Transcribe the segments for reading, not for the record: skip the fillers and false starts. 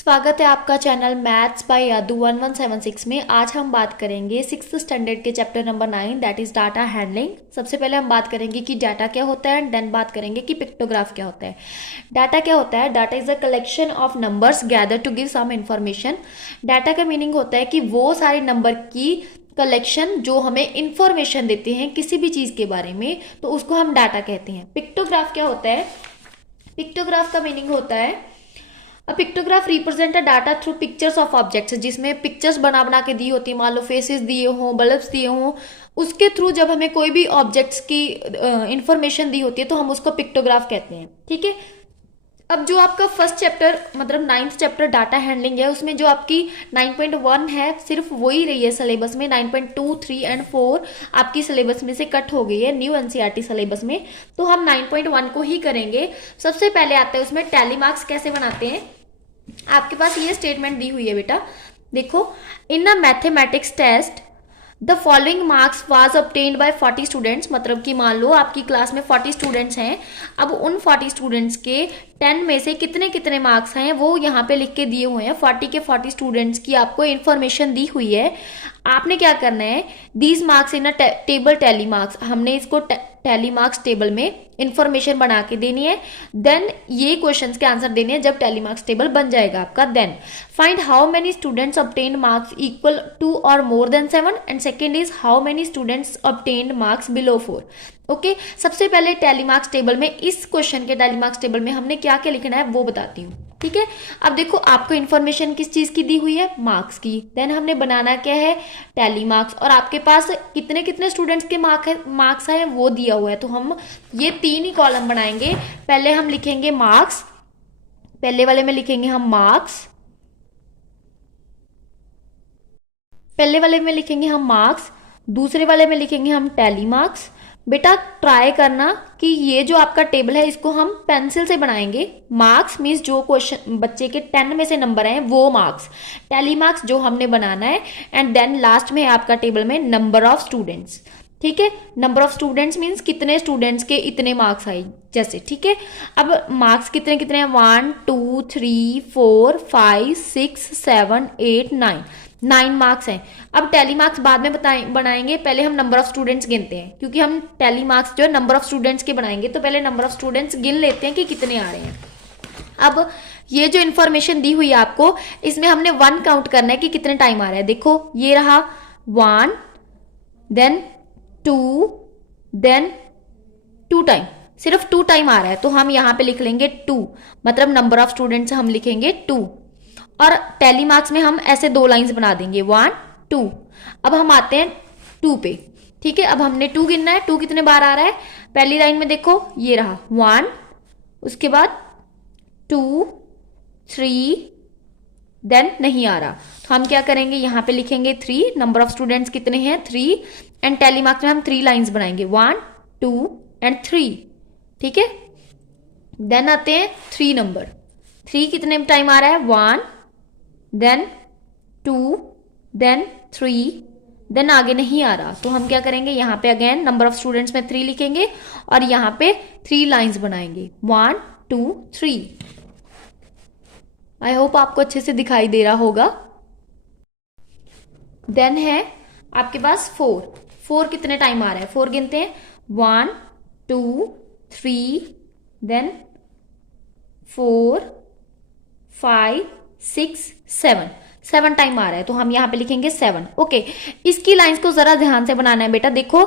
स्वागत है आपका चैनल मैथ्स बाय यादू 1176 में। आज हम बात करेंगे सिक्स्थ स्टैंडर्ड के chapter number 9 that is data handling. सबसे पहले हम बात करेंगे कि डाटा क्या होता है एंड देन बात करेंगे कि पिक्टोग्राफ क्या होता है। डाटा क्या होता है? Data is a collection of numbers gather to give some information. Data का मीनिंग होता है कि वो सारे नंबर की कलेक्शन जो हमें इंफॉर्मेशन देते हैं किसी भी चीज के बारे में, तो उसको हम डाटा कहते हैं। पिक्टोग्राफ क्या होता है? पिक्टोग्राफ का मीनिंग होता है a pictograph represent a data through pictures of objects, जिसमें पिक्चर्स बना बना के दी होती है, मान लो फेसेस दिए हों, बल्ब्स दिए हों, उसके थ्रू जब हमें कोई भी ऑब्जेक्ट्स की इंफॉर्मेशन दी होती है तो हम उसको पिक्टोग्राफ कहते हैं। ठीक है। अब जो आपका फर्स्ट चैप्टर मतलब 9th चैप्टर डाटा हैंडलिंग है, उसमें जो आपकी 9.1 है सिर्फ वही रही है सिलेबस में। 9.2, 3 एंड 4 आपकी सिलेबस में से कट हो गई है न्यू एनसीईआरटी सिलेबस में, तो हम 9.1 को ही करेंगे। सबसे पहले आता है उसमें टैली मार्क्स कैसे बनाते हैं। आपके पास ये स्टेटमेंट दी हुई है बेटा, देखो, in a mathematics test the following marks was obtained by 40 students. मतलब कि मान लो आपकी क्लास में 40 स्टूडेंट्स हैं, अब उन 40 स्टूडेंट्स के 10 में से कितने कितने मार्क्स हैं वो यहाँ पे लिख के दिए हुए हैं। 40 के 40 स्टूडेंट्स की आपको इन्फॉर्मेशन दी हुई है। आपने क्या करना है, these marks in a table tally marks, हमने इसको टैली मार्क्स टेबल में इंफॉर्मेशन बना के देनी है। देन ये क्वेश्चंस के आंसर देने हैं जब टैली मार्क्स टेबल बन जाएगा आपका। Then find how many students obtained marks equal to और more than 7 and second is how many students obtained marks below 4। Okay, सबसे पहले टैली मार्क्स टेबल में, इस क्वेश्चन के टैली मार्क्स टेबल में हमने क्या क्या लिखना है वो बताती हूँ। ठीक है। अब देखो आपको इन्फॉर्मेशन किस चीज की दी हुई है, मार्क्स की। देन हमने बनाना क्या है, टैली मार्क्स, और आपके पास कितने कितने स्टूडेंट्स के मार्क्स है वो दिया हुआ है। तो हम ये 3 ही कॉलम बनाएंगे। पहले हम लिखेंगे मार्क्स, पहले वाले में लिखेंगे हम मार्क्स, पहले वाले में लिखेंगे हम मार्क्स, दूसरे वाले में लिखेंगे हम टैली मार्क्स। बेटा ट्राई करना कि ये जो आपका टेबल है इसको हम पेंसिल से बनाएंगे। मार्क्स मीन्स जो क्वेश्चन बच्चे के 10 में से नंबर हैं वो मार्क्स, टैली मार्क्स जो हमने बनाना है, एंड देन लास्ट में आपका टेबल में नंबर ऑफ स्टूडेंट्स। ठीक है, नंबर ऑफ स्टूडेंट्स मीन्स कितने स्टूडेंट्स के इतने मार्क्स आए जैसे। ठीक है। अब मार्क्स कितने कितने हैं, 1 2 3 4 5 6 7 8 9, 9 मार्क्स हैं। अब टैली मार्क्स बाद में बनाएंगे, पहले हम नंबर ऑफ स्टूडेंट्स गिनते हैं, क्योंकि हम टैली मार्क्स जो है नंबर ऑफ स्टूडेंट्स के बनाएंगे, तो पहले नंबर ऑफ स्टूडेंट्स गिन लेते हैं कि कितने आ रहे हैं। अब ये जो इन्फॉर्मेशन दी हुई है आपको, इसमें हमने 1 काउंट करना है कि कितने टाइम आ रहा है। देखो ये रहा 1, देन 2, देन 2 टाइम, सिर्फ 2 टाइम आ रहा है, तो हम यहाँ पे लिख लेंगे 2, मतलब नंबर ऑफ स्टूडेंट्स हम लिखेंगे 2। और टैली मार्क्स में हम ऐसे 2 लाइंस बना देंगे 1 2। अब हम आते हैं 2 पे। ठीक है, अब हमने 2 गिनना है, 2 कितने बार आ रहा है। पहली लाइन में देखो ये रहा 1, उसके बाद 2 3, देन नहीं आ रहा, तो हम क्या करेंगे, यहाँ पे लिखेंगे 3, नंबर ऑफ स्टूडेंट्स कितने हैं 3, एंड टैली मार्क्स में हम 3 लाइंस बनाएंगे 1 2 एंड 3। ठीक है। देन आते हैं 3 नंबर, 3 कितने टाइम आ रहा है, 1, देन 2, देन 3, देन आगे नहीं आ रहा, तो हम क्या करेंगे, यहाँ पे अगेन नंबर ऑफ स्टूडेंट्स में 3 लिखेंगे और यहाँ पे 3 लाइंस बनाएंगे 1 2 3। आई होप आपको अच्छे से दिखाई दे रहा होगा। देन है आपके पास 4, 4 कितने टाइम आ रहा है, 4 गिनते हैं 1 2 3, देन 4 5 6 7, 7 टाइम आ रहा है, तो हम यहाँ पे लिखेंगे 7। ओके, इसकी लाइंस को जरा ध्यान से बनाना है बेटा। देखो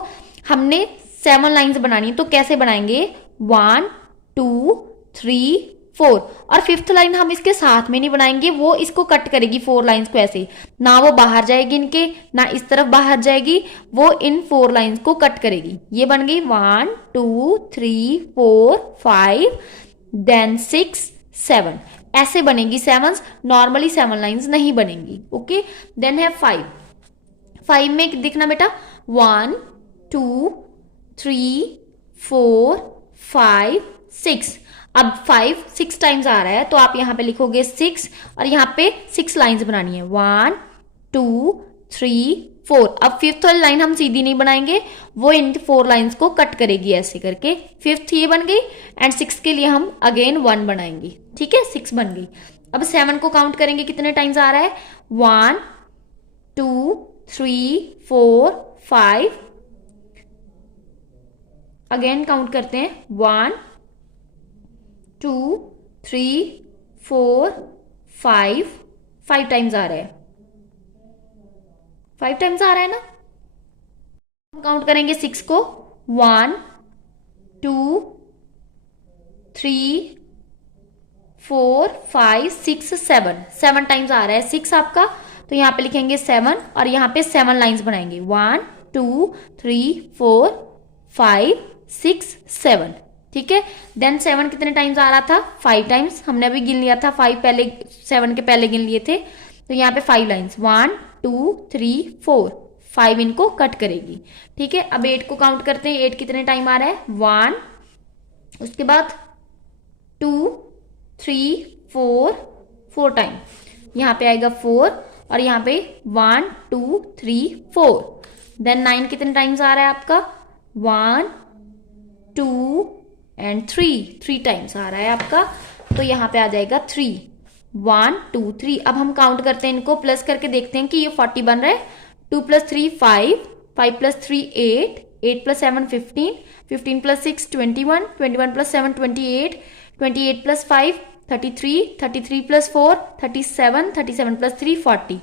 हमने 7 लाइंस बनानी है, तो कैसे बनाएंगे, 1 2 3 4, और 5th लाइन हम इसके साथ में नहीं बनाएंगे, वो इसको कट करेगी 4 लाइंस को ऐसे, ना वो बाहर जाएगी इनके, ना इस तरफ बाहर जाएगी, वो इन 4 लाइंस को कट करेगी। ये बन गई 1 2 3 4 5, देन 6 7, ऐसे बनेगी 7, नॉर्मली 7 लाइंस नहीं बनेंगी। ओके। देन है 5, 5 में दिखना बेटा 1 2 3 4 5 6, अब 5 6 टाइम्स आ रहा है, तो आप यहाँ पे लिखोगे 6, और यहाँ पे 6 लाइंस बनानी है 1 2 3 4। अब फिफ्थ वाली लाइन हम सीधी नहीं बनाएंगे, वो इन 4 लाइंस को कट करेगी ऐसे करके। फिफ्थ ये बन गई एंड 6 के लिए हम अगेन 1 बनाएंगे, ठीक है, 6 बन गई। अब 7 को काउंट करेंगे कितने टाइम्स आ रहा है, 1 2 3 4 5। अगेन काउंट करते हैं, 1 2 3 4 5, 5 टाइम्स आ रहा है, 5 टाइम्स आ रहा है ना। काउंट करेंगे 6 को, 1 2 3 4 5 6 7, 7 टाइम्स आ रहा है 6 आपका। तो यहाँ पे लिखेंगे 7 और यहाँ पे 7 लाइंस बनाएंगे, 1 2 3 4 5 6 7, ठीक है। देन 7 कितने टाइम्स आ रहा था, 5 टाइम्स, हमने अभी गिन लिया था 5 पहले, 7 के पहले गिन लिए थे। तो यहाँ पे 5 लाइंस, 1 2 3 4, 5 इनको कट करेगी, ठीक है। अब 8 को काउंट करते हैं, 8 कितने टाइम आ रहा है, 1, उसके बाद 2 3 4, 4 टाइम, यहाँ पे आएगा 4 और यहाँ पे 1 2 3 4। देन 9 कितने टाइम्स आ रहा है आपका, 1 2 एंड 3 टाइम्स आ रहा है आपका। तो यहाँ पे आ जाएगा 3, 1 2 3। अब हम काउंट करते हैं इनको, प्लस करके देखते हैं कि ये 40 बन रहा है। 2 + 3 5, 5 + 3 8, 8 + 7 15, 15 + 6 21, 21 + 7 28, 28 + 5 33, 33 + 4 37, 37 + 3 40।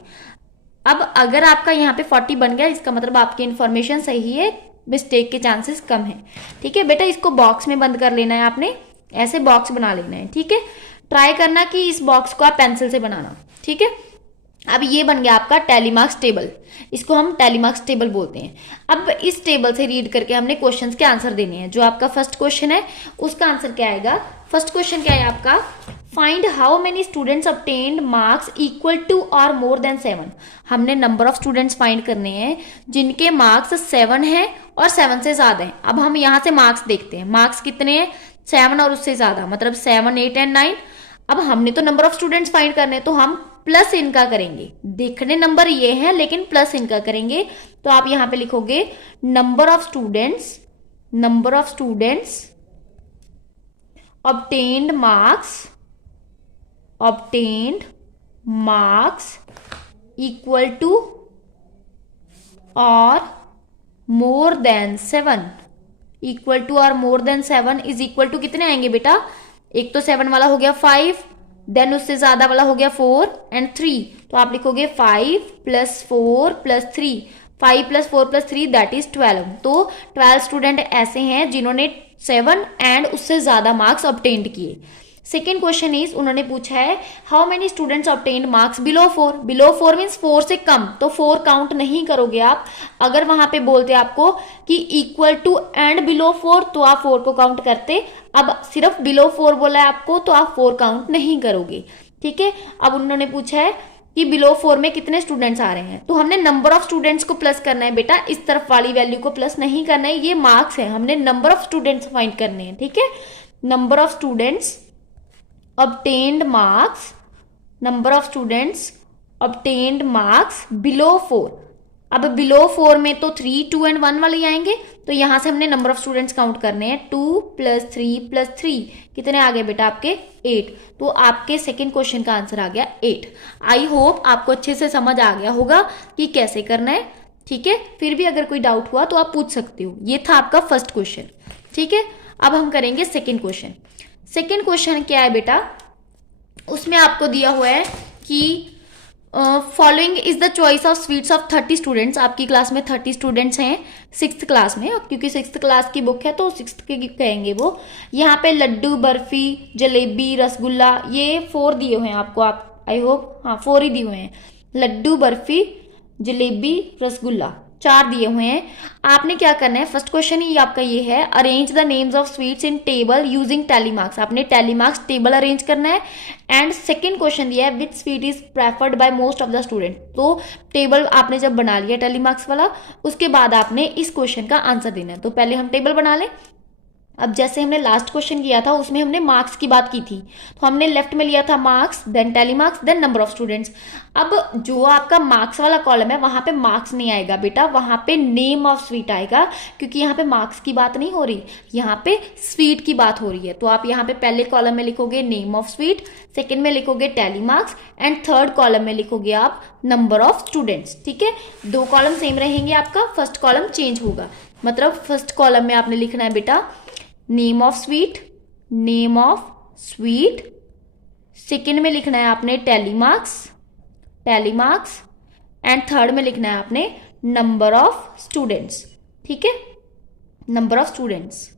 अब अगर आपका यहाँ पे 40 बन गया, इसका मतलब आपकी इन्फॉर्मेशन सही है, मिस्टेक के चांसेस कम है, ठीक है बेटा। इसको बॉक्स में बंद कर लेना है आपने, ऐसे बॉक्स बना लेना है, ठीक है। ट्राई करना कि इस बॉक्स को आप पेंसिल से बनाना, ठीक है। अब ये बन गया आपका टैली मार्क्स टेबल, इसको हम टैली मार्क्स टेबल बोलते हैं। अब इस टेबल से रीड करके हमने क्वेश्चंस के आंसर देने हैं। जो आपका फर्स्ट क्वेश्चन है उसका आंसर क्या आएगा, फर्स्ट क्वेश्चन क्या है आपका, find how many students obtained marks equal to और मोर देन 7। हमने नंबर ऑफ स्टूडेंट्स फाइंड करने हैं जिनके मार्क्स 7 हैं और 7 से ज्यादा हैं। अब हम यहाँ से मार्क्स देखते हैं, मार्क्स कितने हैं, 7 और उससे ज्यादा, मतलब 7 8 एंड 9। अब हमने तो नंबर ऑफ स्टूडेंट्स फाइंड करने हैं, तो हम प्लस इनका करेंगे, देखने नंबर ये है लेकिन प्लस इनका करेंगे। तो आप यहां पे लिखोगे number of students obtained marks equal to or more than 7, equal to और more than 7 is equal to कितने आएंगे बेटा, एक तो 7 वाला हो गया 5, देन उससे ज्यादा वाला हो गया 4 एंड 3। तो आप लिखोगे 5 + 4 + 3, 5 + 4 + 3 दैट इज 12। तो 12 स्टूडेंट ऐसे हैं जिन्होंने 7 एंड उससे ज्यादा मार्क्स ऑब्टेन्ड किए। सेकेंड क्वेश्चन इज, उन्होंने पूछा है how many students obtained marks below 4। Below 4 means 4 से कम, तो 4 काउंट नहीं करोगे आप। अगर वहां पे बोलते आपको कि इक्वल टू एंड बिलो 4 तो आप 4 को काउंट करते। अब सिर्फ बिलो 4 बोला है आपको तो आप 4 काउंट नहीं करोगे, ठीक है। अब उन्होंने पूछा है कि बिलो 4 में कितने स्टूडेंट्स आ रहे हैं, तो हमने नंबर ऑफ स्टूडेंट्स को प्लस करना है बेटा, इस तरफ वाली वैल्यू को प्लस नहीं करना है। ये मार्क्स है, हमने नंबर ऑफ स्टूडेंट्स फाइंड करने हैं, ठीक है। Number of students obtained marks below 4। अब बिलो 4 में तो 3 2 एंड 1 वाले आएंगे, तो यहां से हमने नंबर ऑफ स्टूडेंट्स काउंट करने हैं। 2 + 3 + 3 कितने आ गए बेटा आपके 8। तो आपके सेकेंड क्वेश्चन का आंसर आ गया 8। आई होप आपको अच्छे से समझ आ गया होगा कि कैसे करना है, ठीक है। फिर भी अगर कोई डाउट हुआ तो आप पूछ सकते हो। ये था आपका फर्स्ट क्वेश्चन, ठीक है। अब हम करेंगे सेकेंड क्वेश्चन। सेकेंड क्वेश्चन क्या है बेटा, उसमें आपको दिया हुआ है कि following is the choice of sweets of 30 students. आपकी क्लास में 30 स्टूडेंट्स हैं 6th क्लास में, क्योंकि 6th क्लास की बुक है तो 6th के कहेंगे वो। यहाँ पे लड्डू, बर्फी, जलेबी, रसगुल्ला, ये 4 दिए हुए हैं आपको, आप आई होप, हाँ 4 ही दिए हुए हैं। लड्डू, बर्फी, जलेबी, रसगुल्ला 4 दिए हुए हैं। आपने क्या करना है, फर्स्ट क्वेश्चन ही आपका ये है, arrange the names of sweets in table using tally marks. आपने टैली मार्क्स टेबल अरेंज करना है। एंड सेकंड क्वेश्चन दिया है which sweet is preferred by most of the student. तो टेबल आपने जब बना लिया टैली मार्क्स वाला, उसके बाद आपने इस क्वेश्चन का आंसर देना है। तो पहले हम टेबल बना लें। अब जैसे हमने लास्ट क्वेश्चन किया था उसमें हमने मार्क्स की बात की थी, तो हमने लेफ्ट में लिया था marks, then tally marks, then number of students. अब जो आपका मार्क्स वाला कॉलम है वहां पे मार्क्स नहीं आएगा बेटा, वहां पे नेम ऑफ स्वीट आएगा, क्योंकि यहाँ पे मार्क्स की बात नहीं हो रही, यहाँ पे स्वीट की बात हो रही है। तो आप यहाँ पे पहले कॉलम में लिखोगे नेम ऑफ स्वीट, सेकेंड में लिखोगे tally marks, and third column में लिखोगे आप नंबर ऑफ स्टूडेंट्स। ठीक है, दो कॉलम सेम रहेंगे, आपका फर्स्ट कॉलम चेंज होगा। मतलब फर्स्ट कॉलम में आपने लिखना है बेटा name of sweet, name of sweet, second में लिखना है आपने tally marks, tally marks, and third में लिखना है आपने नंबर ऑफ स्टूडेंट्स। ठीक है, नंबर ऑफ स्टूडेंट्स।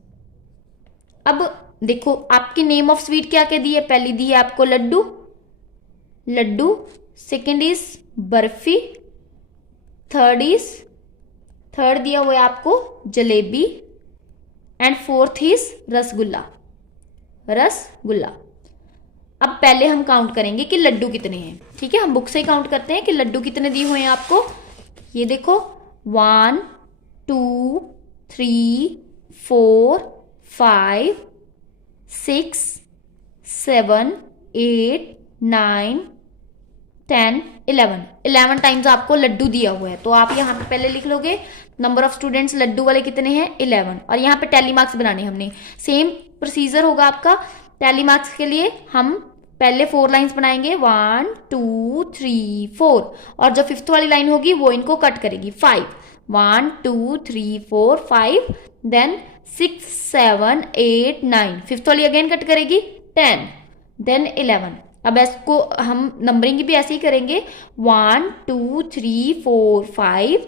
अब देखो आपकी नेम ऑफ स्वीट क्या क्या दी है, पहली दी है आपको laddu, laddu, second is barfi, third दिया हुआ है आपको jalebi, and fourth is rasgulla, rasgulla. अब पहले हम काउंट करेंगे कि लड्डू कितने हैं। ठीक है, हम बुक से ही काउंट करते हैं कि लड्डू कितने दिए हुए हैं आपको। ये देखो 1 2 3 4 5 6 7 8 9 10 11 टाइम्स आपको लड्डू दिया हुआ है। तो आप यहाँ पे पहले लिख लोगे नंबर ऑफ स्टूडेंट्स लड्डू वाले कितने हैं 11, और यहाँ पे टैली मार्क्स बनाने हमने। सेम प्रोसीजर होगा आपका, टैली मार्क्स के लिए हम पहले 4 लाइंस बनाएंगे 1 2 3 4, और जो फिफ्थ वाली लाइन होगी वो इनको कट करेगी 5, 1 2 3 4 5, देन 6 7 8 9, फिफ्थ वाली अगेन कट करेगी 10, देन 11। अब इसको हम नंबरिंग भी ऐसे ही करेंगे 1 2 3 4 5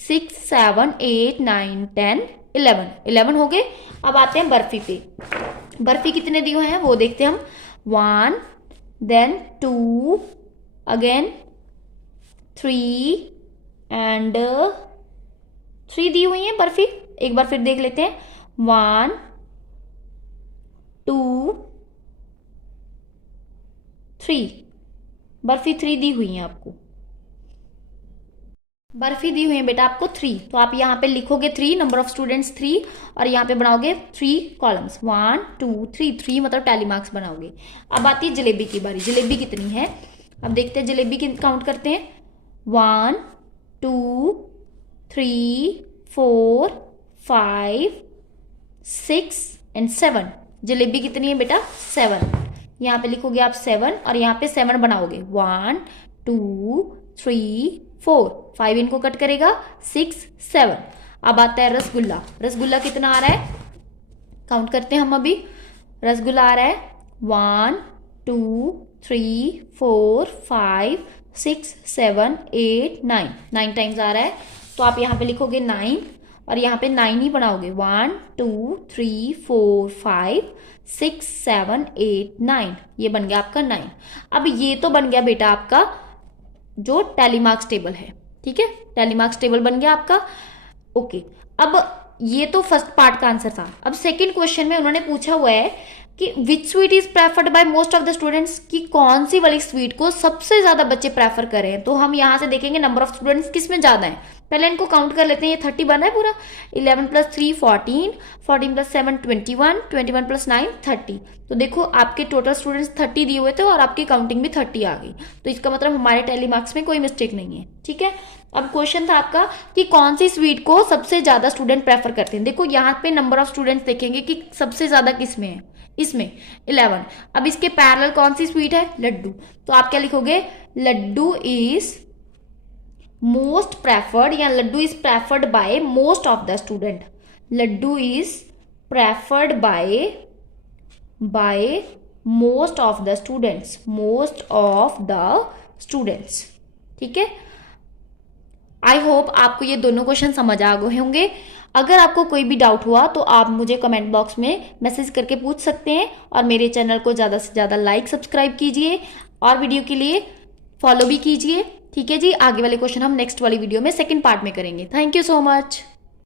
6 7 8 9 10 11 हो गए। अब आते हैं बर्फी पे, बर्फी कितने दिए हुए हैं वो देखते हैं हम। 1, देन 2, अगेन 3 एंड 3 दी हुई है बर्फी। एक बार फिर देख लेते हैं 1 2 3, बर्फी 3 दी हुई है आपको, बर्फी दी हुई है बेटा आपको 3। तो आप यहाँ पे लिखोगे 3, नंबर ऑफ स्टूडेंट्स 3, और यहाँ पे बनाओगे 3 कॉलम्स 1 2 3 मतलब टैली मार्क्स बनाओगे। अब आती है जलेबी की बारी, जलेबी कितनी है अब देखते हैं, जलेबी की काउंट करते हैं 1 2 3 4 5 6 एंड 7, जलेबी कितनी है बेटा 7। यहाँ पे लिखोगे आप 7, और यहाँ पे 7 बनाओगे 1 2 3 4, 5 इनको कट करेगा 6 7। अब आता है रसगुल्ला, रसगुल्ला कितना आ रहा है काउंट करते हैं हम अभी। रसगुल्ला आ रहा है 1 2 3 4 5 6 7 8 9 टाइम्स आ रहा है। तो आप यहाँ पे लिखोगे 9, और यहाँ पे 9 ही बनाओगे 1 2 3 4 5 6 7 8 9, ये बन गया आपका 9। अब ये तो बन गया बेटा आपका जो टैली मार्क्स टेबल है। ठीक है, टैली मार्क्स टेबल बन गया आपका। ओके, अब ये तो फर्स्ट पार्ट का आंसर था। अब सेकंड क्वेश्चन में उन्होंने पूछा हुआ है कि which sweet is preferred by most of the students, की कौन सी वाली स्वीट को सबसे ज्यादा बच्चे प्रेफर करें। तो हम यहाँ से देखेंगे नंबर ऑफ स्टूडेंट्स किस में ज्यादा है, पहले इनको काउंट कर लेते हैं। ये 30 बना है पूरा, 11 + 3 14, 14 + 7 21, 21 + 9 30। तो देखो आपके टोटल स्टूडेंट्स 30 दिए हुए थे और आपकी काउंटिंग भी 30 आ गई, तो इसका मतलब हमारे टैली मार्क्स में कोई मिस्टेक नहीं है। ठीक है, अब क्वेश्चन था आपका कि कौन सी स्वीट को सबसे ज्यादा स्टूडेंट प्रेफर करते हैं। देखो यहाँ पे नंबर ऑफ स्टूडेंट्स देखेंगे कि सबसे ज्यादा किस में है, इसमें 11। अब इसके पैरेलल कौन सी स्वीट है, लड्डू। तो आप क्या लिखोगे, लड्डू इज मोस्ट प्रेफर्ड, या laddu is preferred by most of the student, laddu is preferred by most of the students, most of the students. ठीक है, आई होप आपको ये दोनों क्वेश्चन समझ आ गए होंगे। अगर आपको कोई भी डाउट हुआ तो आप मुझे कमेंट बॉक्स में मैसेज करके पूछ सकते हैं, और मेरे चैनल को ज़्यादा से ज़्यादा लाइक सब्सक्राइब कीजिए, और वीडियो के लिए फॉलो भी कीजिए। ठीक है जी, आगे वाले क्वेश्चन हम नेक्स्ट वाली वीडियो में सेकंड पार्ट में करेंगे। Thank you so much.